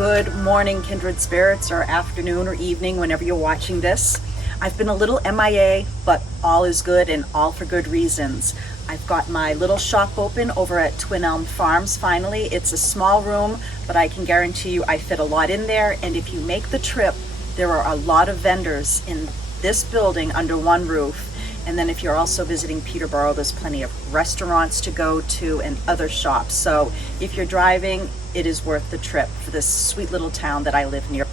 Good morning, kindred spirits, or afternoon or evening, whenever you're watching this. I've been a little MIA, but all is good and all for good reasons. I've got my little shop open over at Elm Farms finally. It's a small room, but I can guarantee you I fit a lot in there. And if you make the trip, there are a lot of vendors in this building under one roof. And then if you're also visiting Peterborough, there's plenty of restaurants to go to and other shops. So if you're driving, it is worth the trip for this sweet little town that I live near.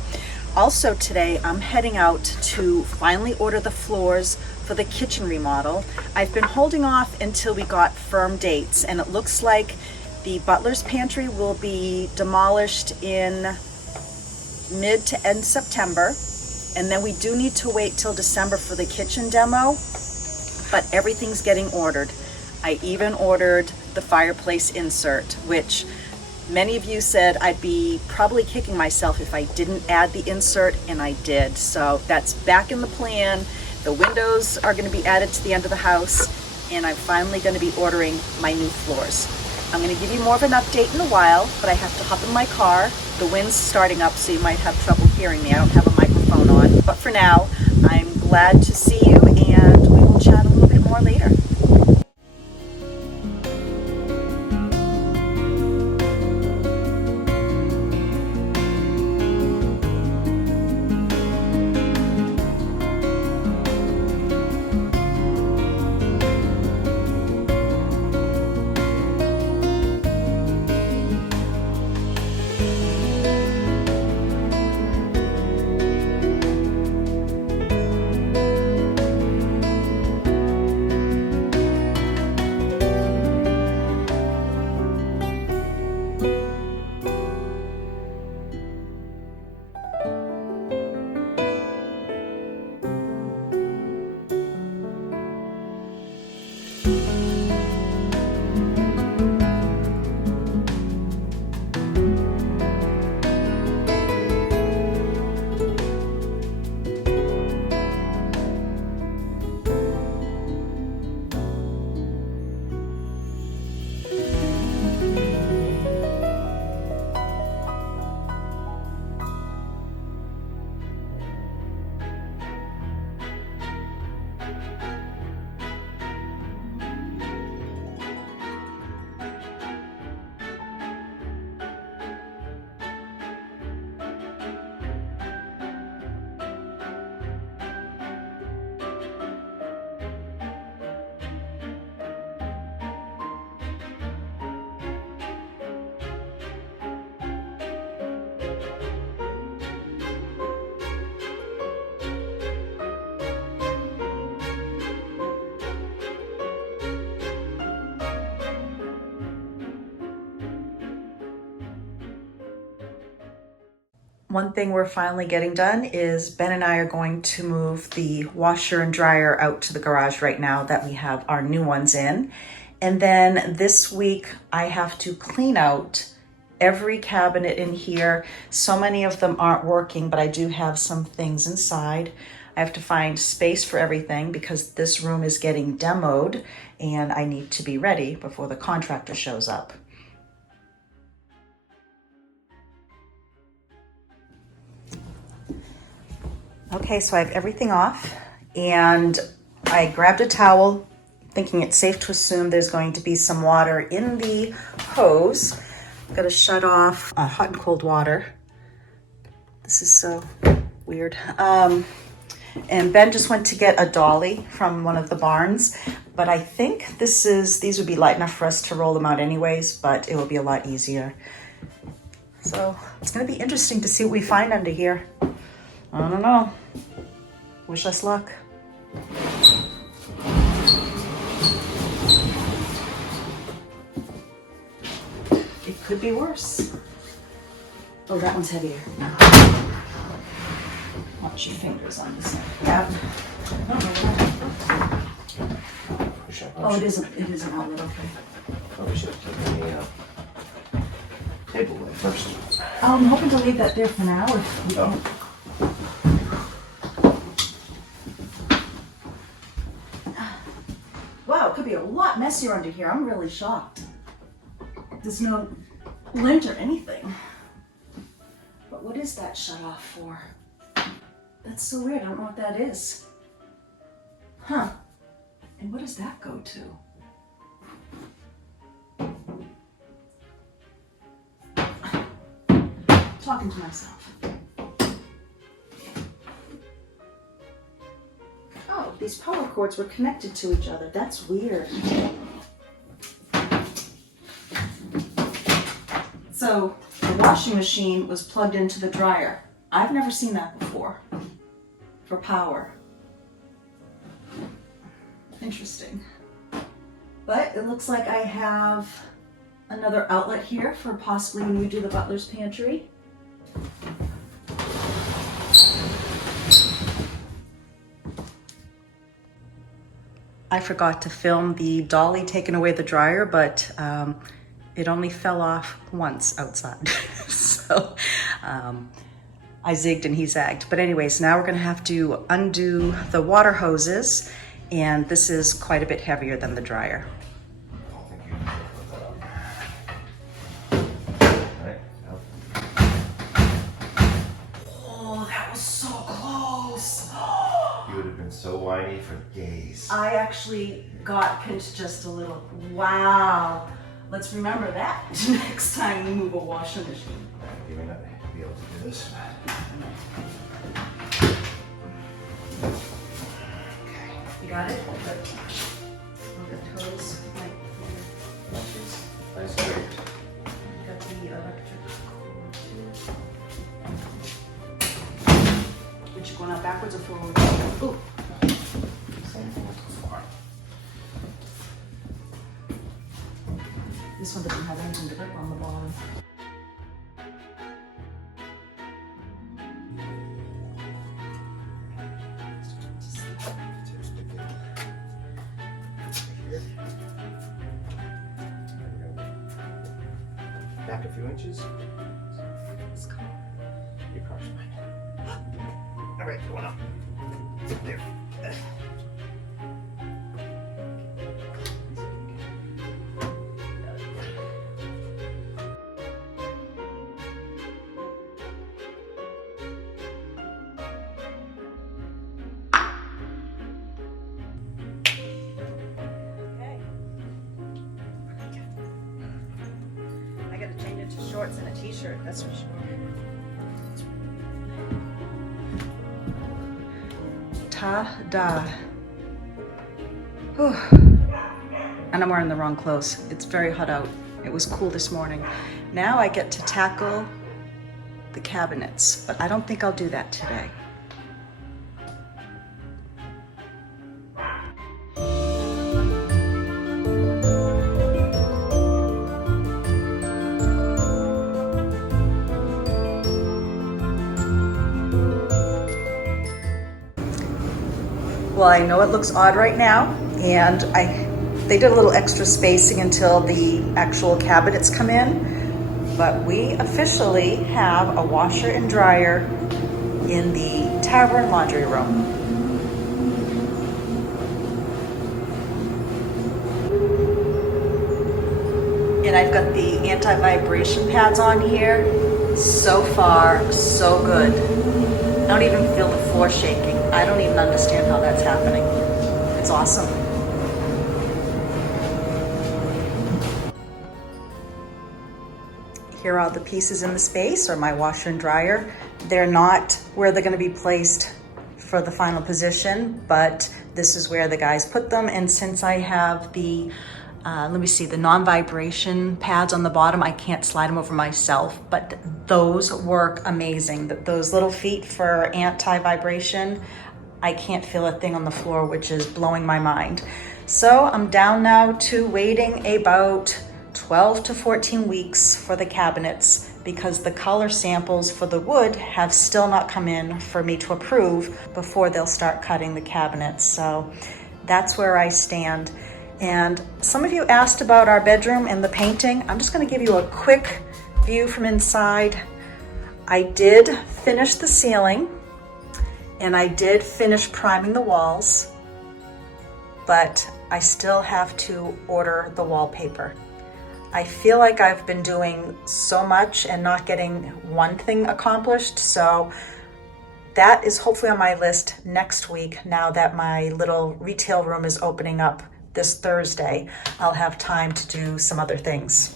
Also today, I'm heading out to finally order the floors for the kitchen remodel. I've been holding off until we got firm dates, and it looks like the butler's pantry will be demolished in mid to end September. And then we do need to wait till December for the kitchen demo, but everything's getting ordered. I even ordered the fireplace insert, which many of you said I'd be probably kicking myself if I didn't add the insert, and I did. So that's back in the plan. The windows are going to be added to the end of the house, and I'm finally going to be ordering my new floors. I'm going to give you more of an update in a while, but I have to hop in my car. The wind's starting up, so you might have trouble hearing me. I don't have a microphone on. But for now, I'm glad to see you, and we will chat a little bit more later. One thing we're finally getting done is Ben and I are going to move the washer and dryer out to the garage right now that we have our new ones in. And then this week I have to clean out every cabinet in here. So many of them aren't working, but I do have some things inside. I have to find space for everything because this room is getting demoed and I need to be ready before the contractor shows up. Okay, so I have everything off, and I grabbed a towel, thinking it's safe to assume there's going to be some water in the hose. I'm gonna shut off hot and cold water. This is so weird. And Ben just went to get a dolly from one of the barns, but I think these would be light enough for us to roll them out anyways, but it will be a lot easier. So it's gonna be interesting to see what we find under here. I don't know. Wish us luck. It could be worse. Oh, that one's heavier. No. Watch your fingers on this one. Yeah. Oh, it isn't. It isn't on it. Okay. Probably should have taken the table away first. I'm hoping to leave that there for now. If we can't. Wow, it could be a lot messier under here. I'm really shocked. There's no lint or anything. What is that shut off for? That's so weird. I don't know what that is. Huh. And what does that go to? Talking to myself. Oh, these power cords were connected to each other. That's weird. So the washing machine was plugged into the dryer. I've never seen that before for power. Interesting. But it looks like I have another outlet here for possibly when we do the butler's pantry. I forgot to film the dolly taking away the dryer, but it only fell off once outside. So I zigged and he zagged. But anyways, now we're gonna have to undo the water hoses, and this is quite a bit heavier than the dryer. Oh, that was so close. You would have been so whiny for days. I actually got pinched just a little. Wow. Let's remember that next time we move a washing machine. You may not be able to do this. Okay. You got it? Good. Look at toes. Nice straight. Got the electric cord too. Which you going out backwards or forward? Ooh. Same thing as before. This one doesn't have anything to grip on the bottom. Back a few inches. Your car's fine. All right, going up. There. I gotta change into shorts and a t-shirt, that's for sure. Ta-da. Whew. And I'm wearing the wrong clothes. It's very hot out. It was cool this morning. Now I get to tackle the cabinets, but I don't think I'll do that today. Well, I know it looks odd right now, and they did a little extra spacing until the actual cabinets come in, but we officially have a washer and dryer in the Tavern laundry room. And I've got the anti-vibration pads on here. So far, so good. I don't even feel the floor shaking. I don't even understand how that's happening. It's awesome. Here are the pieces in the space, or my washer and dryer. They're not where they're gonna be placed for the final position, but this is where the guys put them. And since I have the let me see, the non-vibration pads on the bottom, I can't slide them over myself, but those work amazing. Those little feet for anti-vibration, I can't feel a thing on the floor, which is blowing my mind. So I'm down now to waiting about 12 to 14 weeks for the cabinets, because the color samples for the wood have still not come in for me to approve before they'll start cutting the cabinets. So that's where I stand. And some of you asked about our bedroom and the painting. I'm just gonna give you a quick view from inside. I did finish the ceiling and I did finish priming the walls, but I still have to order the wallpaper. I feel like I've been doing so much and not getting one thing accomplished. So that is hopefully on my list next week. Now that my little retail room is opening up this Thursday, I'll have time to do some other things.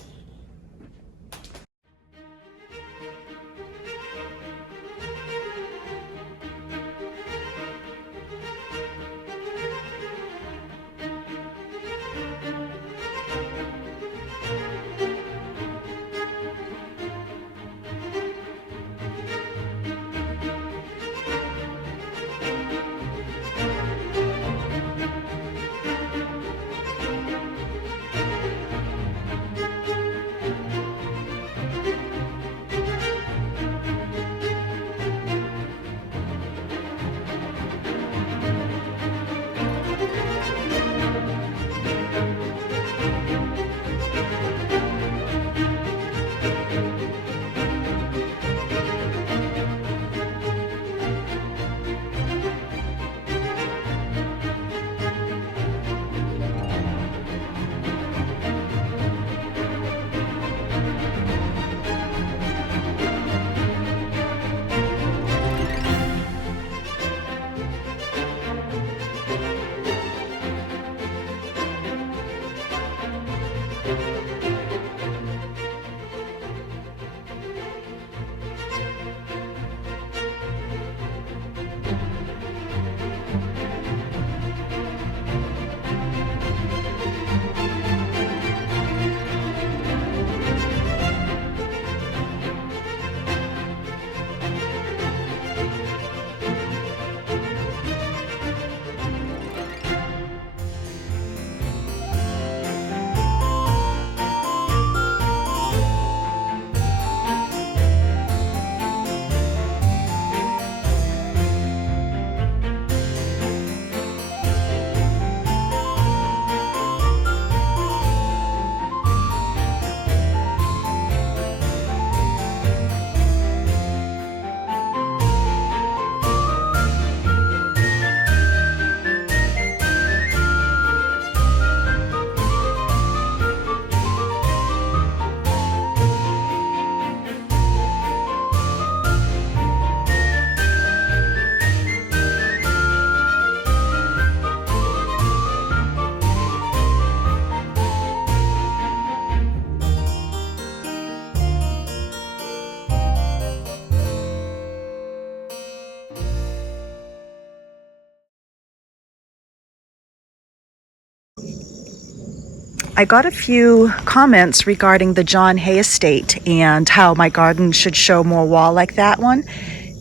I got a few comments regarding the John Hay estate and how my garden should show more wall like that one.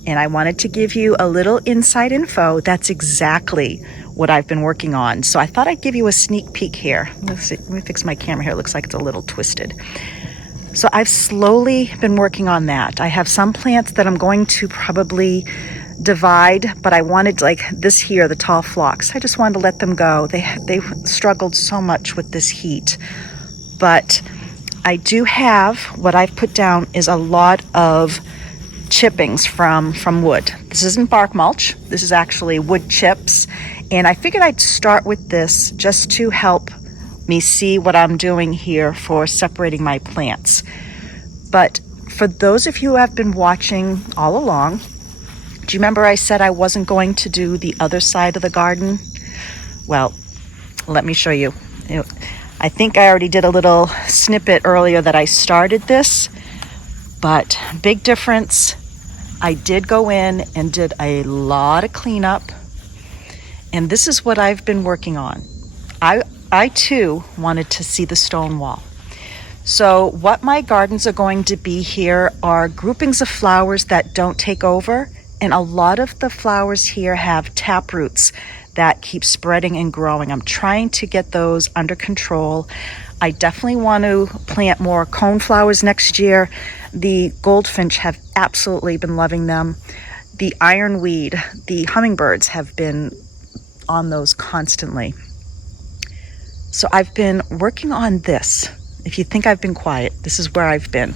And I wanted to give you a little inside info. That's exactly what I've been working on. So I thought I'd give you a sneak peek here. Let's see, let me fix my camera here. It looks like it's a little twisted. So I've slowly been working on that. I have some plants that I'm going to probably divide, but I wanted, like this here, the tall phlox, I just wanted to let them go. They struggled so much with this heat. But I do have, what I've put down is a lot of chippings from wood. This isn't bark mulch. This is actually wood chips. And I figured I'd start with this just to help me see what I'm doing here for separating my plants. But for those of you who have been watching all along, do you remember I said I wasn't going to do the other side of the garden? Well, let me show you. I think I already did a little snippet earlier that I started this, but big difference. I did go in and did a lot of cleanup, and this is what I've been working on. I too wanted to see the stone wall. So what my gardens are going to be here are groupings of flowers that don't take over, and a lot of the flowers here have tap roots that keep spreading and growing. I'm trying to get those under control. I definitely want to plant more cone flowers next year. The goldfinch have absolutely been loving them. The ironweed, the hummingbirds have been on those constantly. So I've been working on this. If you think I've been quiet, this is where I've been.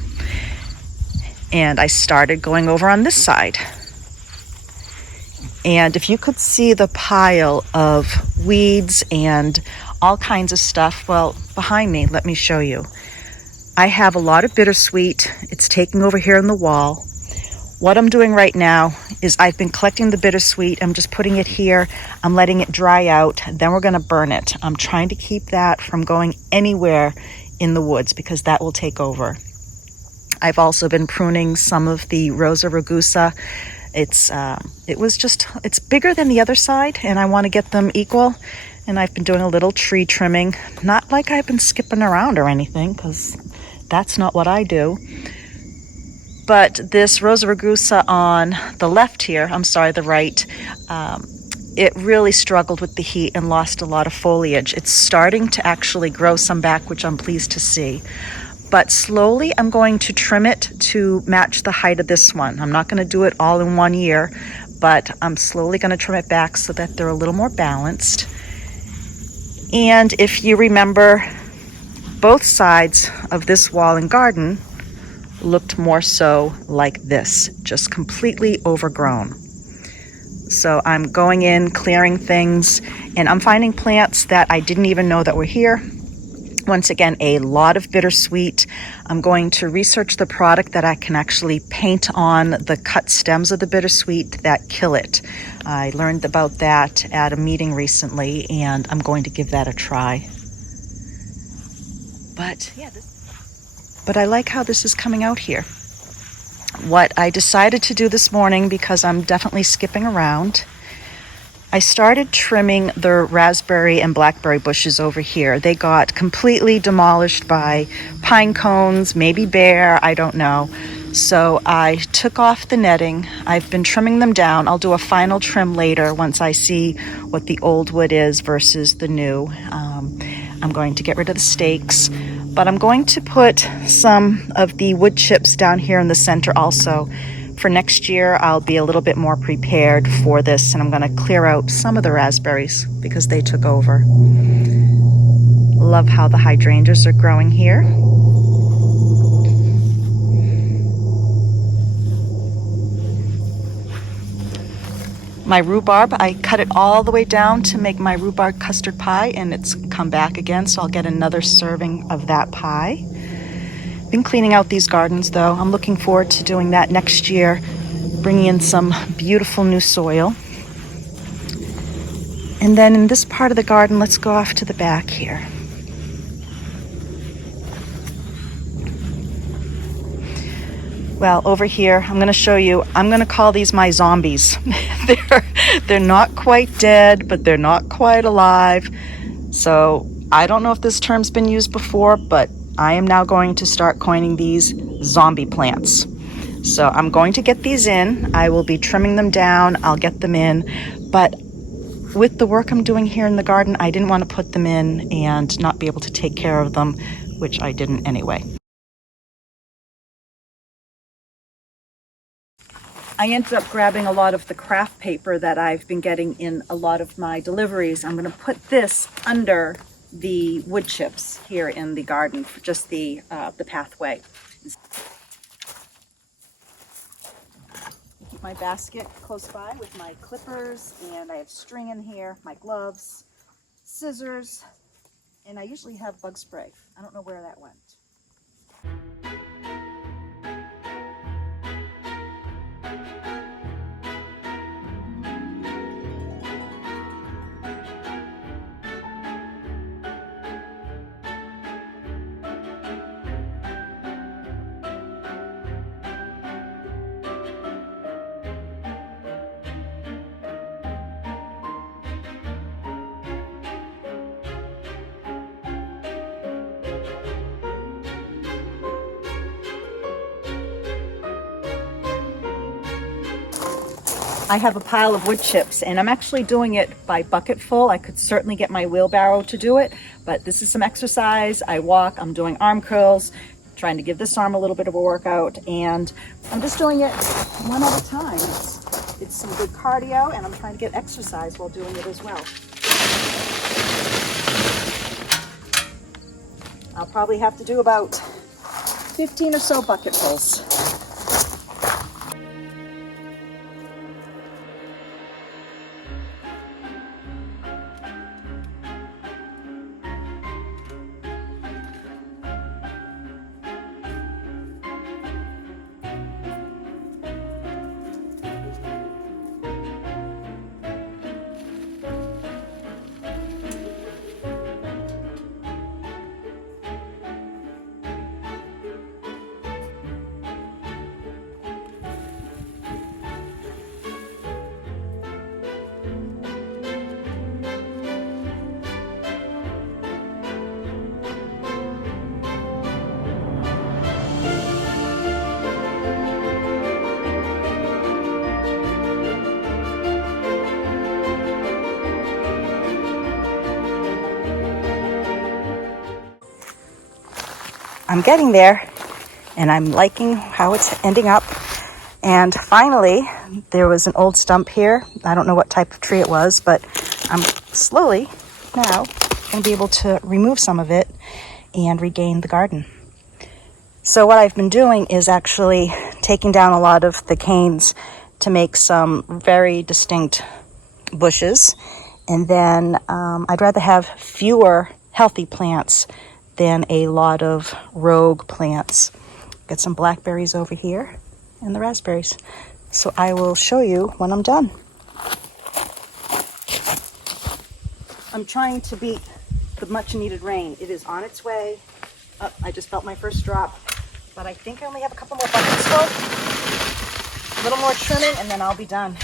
And I started going over on this side. And if you could see the pile of weeds and all kinds of stuff, well, behind me, let me show you. I have a lot of bittersweet. It's taking over here in the wall. What I'm doing right now is I've been collecting the bittersweet. I'm just putting it here. I'm letting it dry out. Then we're going to burn it. I'm trying to keep that from going anywhere in the woods because that will take over. I've also been pruning some of the Rosa rugosa. It's bigger than the other side, and I want to get them equal. And I've been doing a little tree trimming. Not like I've been skipping around or anything, because that's not what I do. But this Rosa rugosa on the left here, the right, it really struggled with the heat and lost a lot of foliage. It's starting to actually grow some back, which I'm pleased to see. But slowly I'm going to trim it to match the height of this one. I'm not going to do it all in 1 year, but I'm slowly going to trim it back so that they're a little more balanced. And if you remember, both sides of this wall and garden looked more so like this, just completely overgrown. So I'm going in, clearing things, and I'm finding plants that I didn't even know that were here. Once again, a lot of bittersweet. I'm going to research the product that I can actually paint on the cut stems of the bittersweet that kill it. I learned about that at a meeting recently, and I'm going to give that a try. But I like how this is coming out here. What I decided to do this morning, because I'm definitely skipping around, I started trimming the raspberry and blackberry bushes over here. They got completely demolished by pine cones, maybe bear, I don't know. So I took off the netting. I've been trimming them down. I'll do a final trim later once I see what the old wood is versus the new. I'm going to get rid of the stakes, but I'm going to put some of the wood chips down here in the center also. For next year, I'll be a little bit more prepared for this, and I'm going to clear out some of the raspberries because they took over. Love how the hydrangeas are growing here. My rhubarb, I cut it all the way down to make my rhubarb custard pie, and it's come back again, so I'll get another serving of that pie. Been cleaning out these gardens though. I'm looking forward to doing that next year, bringing in some beautiful new soil. And then in this part of the garden, let's go off to the back here. Well, over here, I'm going to show you, I'm going to call these my zombies. They're not quite dead, but they're not quite alive. So I don't know if this term's been used before, but I am now going to start coining these zombie plants. So I'm going to get these in. I will be trimming them down. I'll get them in. But with the work I'm doing here in the garden, I didn't want to put them in and not be able to take care of them, which I didn't anyway. I ended up grabbing a lot of the craft paper that I've been getting in a lot of my deliveries. I'm going to put this under the wood chips here in the garden for just the pathway. Keep my basket close by with my clippers, and I have string in here, my gloves, scissors, and I usually have bug spray. I don't know where that went. I have a pile of wood chips, and I'm actually doing it by bucketful. I could certainly get my wheelbarrow to do it, but this is some exercise. I walk, I'm doing arm curls, trying to give this arm a little bit of a workout, and I'm just doing it one at a time. It's some good cardio, and I'm trying to get exercise while doing it as well. I'll probably have to do about 15 or so bucketfuls. I'm getting there, and I'm liking how it's ending up. And finally, there was an old stump here. I don't know what type of tree it was, but I'm slowly now going to be able to remove some of it and regain the garden. So what I've been doing is actually taking down a lot of the canes to make some very distinct bushes. And then I'd rather have fewer healthy plants than a lot of rogue plants. Got some blackberries over here and the raspberries. So I will show you when I'm done. I'm trying to beat the much needed rain. It is on its way. Oh, I just felt my first drop, but I think I only have a couple more buckets full. A little more trimming and then I'll be done.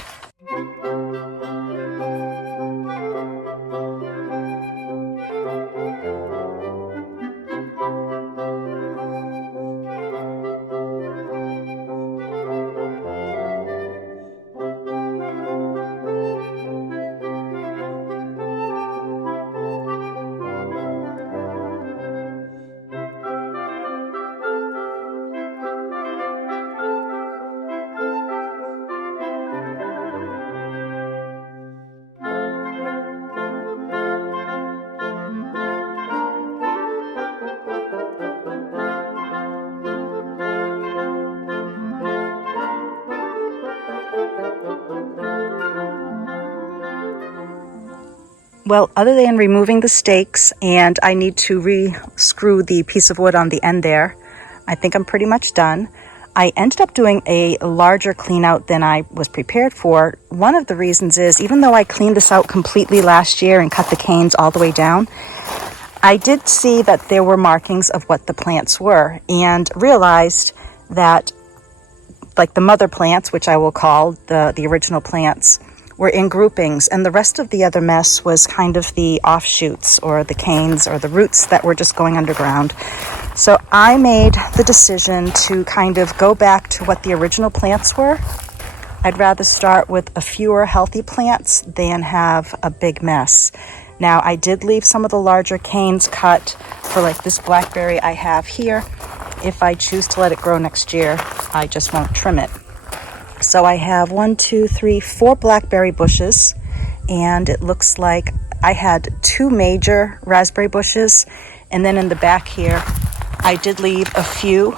Well, other than removing the stakes, and I need to re-screw the piece of wood on the end there, I think I'm pretty much done. I ended up doing a larger clean out than I was prepared for. One of the reasons is, even though I cleaned this out completely last year and cut the canes all the way down, I did see that there were markings of what the plants were, and realized that, like the mother plants, which I will call the original plants, were in groupings, and the rest of the other mess was kind of the offshoots or the canes or the roots that were just going underground. So I made the decision to kind of go back to what the original plants were. I'd rather start with a fewer healthy plants than have a big mess. Now, I did leave some of the larger canes cut for like this blackberry I have here. If I choose to let it grow next year, I just won't trim it. So I have 4 blackberry bushes, and it looks like I had 2 major raspberry bushes, and then in the back here I did leave a few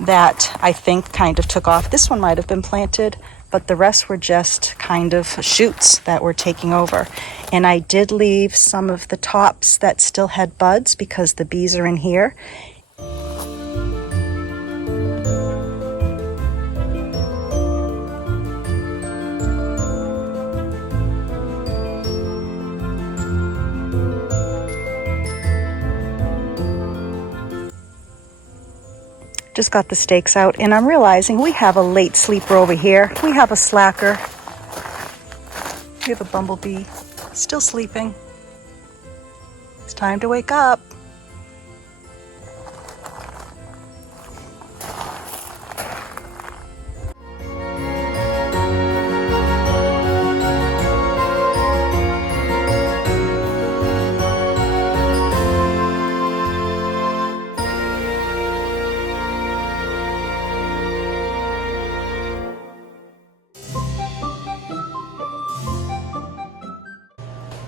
that I think kind of took off. This one might have been planted, but the rest were just kind of shoots that were taking over. And I did leave some of the tops that still had buds because the bees are in here. Just got the stakes out, and I'm realizing we have a late sleeper over here. We have a slacker. We have a bumblebee still sleeping. It's time to wake up.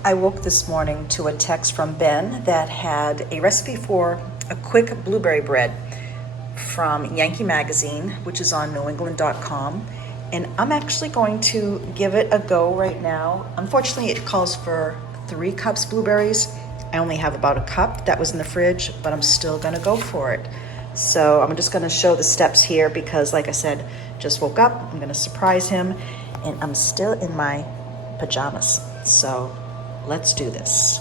I woke this morning to a text from Ben that had a recipe for a quick blueberry bread from Yankee Magazine, which is on newengland.com. And I'm actually going to give it a go right now. Unfortunately, it calls for 3 cups blueberries. I only have about a cup that was in the fridge, but I'm still gonna go for it. So I'm just gonna show the steps here because, like I said, just woke up. I'm gonna surprise him, and I'm still in my pajamas. So let's do this.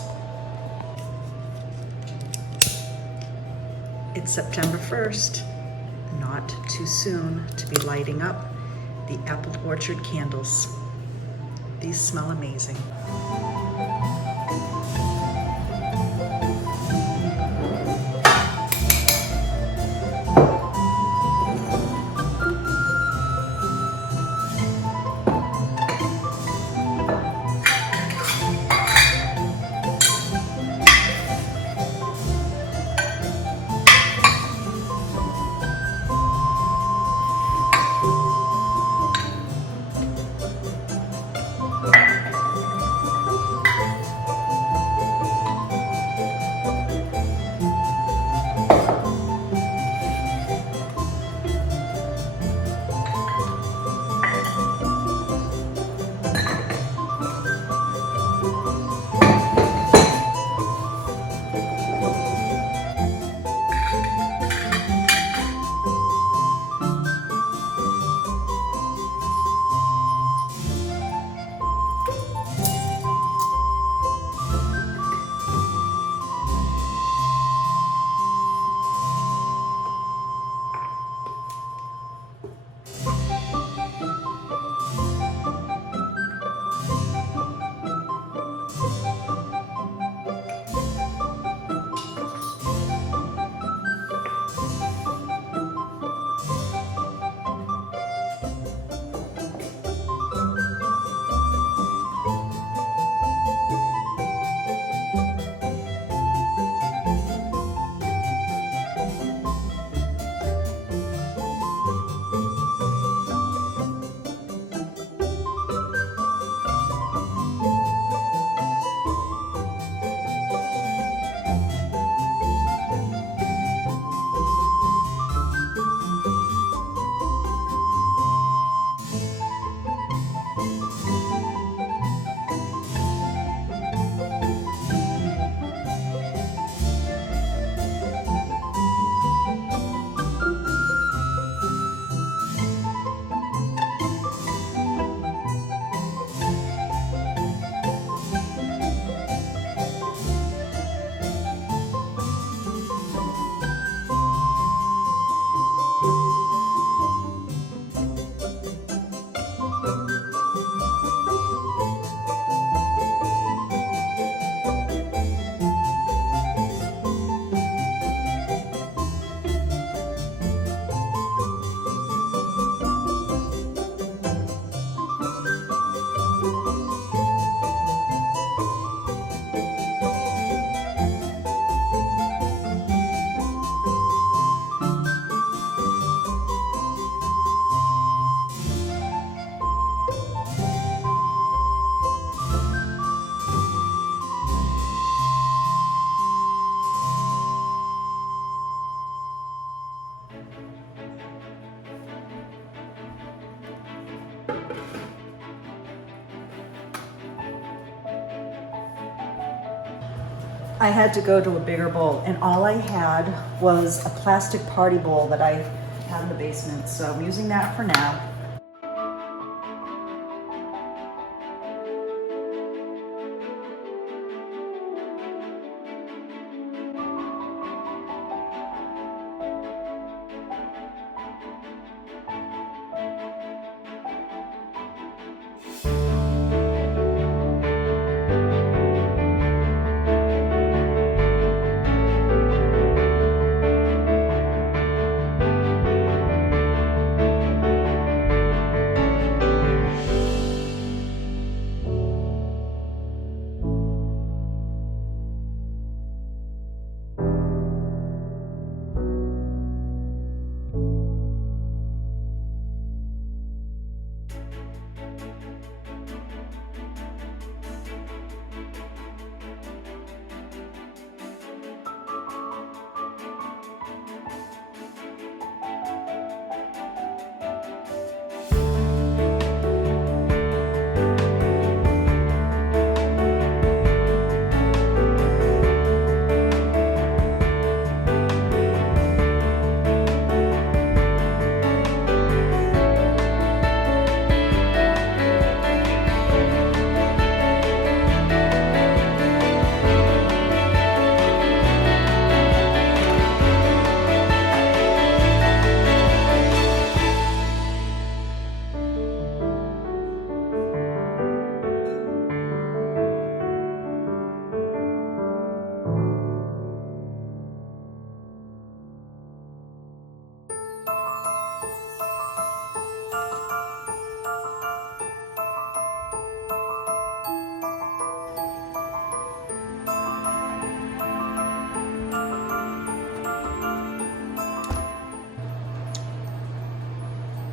It's September 1st. Not too soon to be lighting up the apple orchard candles. These smell amazing. I had to go to a bigger bowl, and all I had was a plastic party bowl that I had in the basement, so I'm using that for now.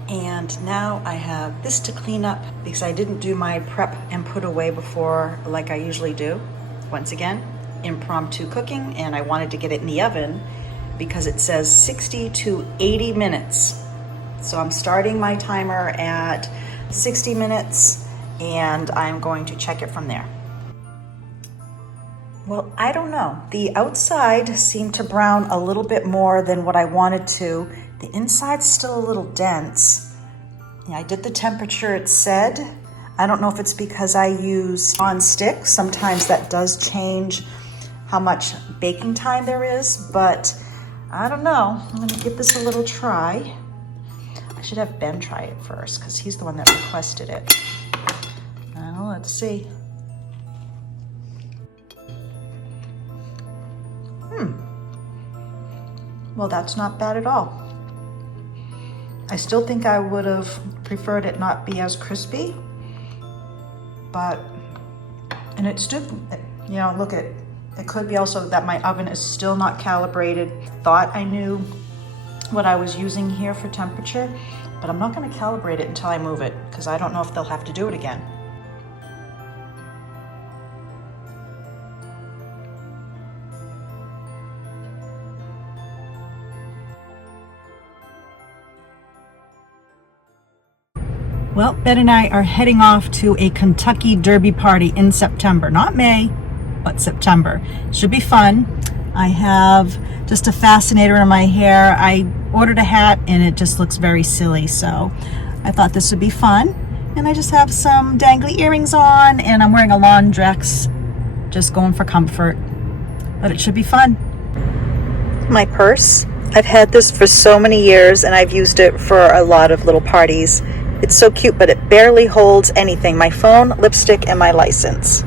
And now I have this to clean up because I didn't do my prep and put away before like I usually do. Once again, impromptu cooking, and I wanted to get it in the oven because it says 60 to 80 minutes. So I'm starting my timer at 60 minutes and I'm going to check it from there. Well, I don't know. The outside seemed to brown a little bit more than what I wanted to. The inside's still a little dense. Yeah, I did the temperature it said. I don't know if it's because I use non-stick. Sometimes that does change how much baking time there is, but I don't know. I'm gonna give this a little try. I should have Ben try it first because he's the one that requested it. Well, let's see. Well, that's not bad at all. I still think I would have preferred it not be as crispy, but, and it's still, you know, look at, it could be also that my oven is still not calibrated. Thought I knew what I was using here for temperature, but I'm not gonna calibrate it until I move it because I don't know if they'll have to do it again. Well, Ben and I are heading off to a Kentucky Derby party in September. Not May, but September. Should be fun. I have just a fascinator in my hair. I ordered a hat and it just looks very silly, so I thought this would be fun. And I just have some dangly earrings on and I'm wearing a lawn dress, just going for comfort. But it should be fun. My purse. I've had this for so many years and I've used it for a lot of little parties. It's so cute, but it barely holds anything. My phone, lipstick, and my license.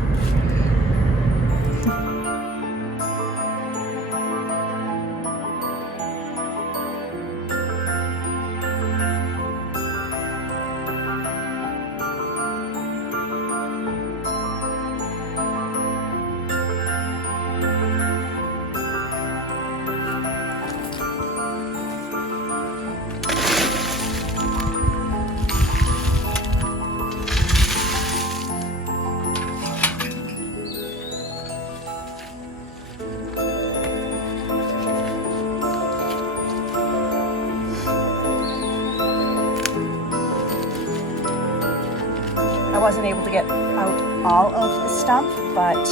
I wasn't able to get out all of the stuff, but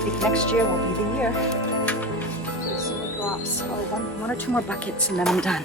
I think next year will be the year. See what drops. Oh, one or two more buckets and then I'm done.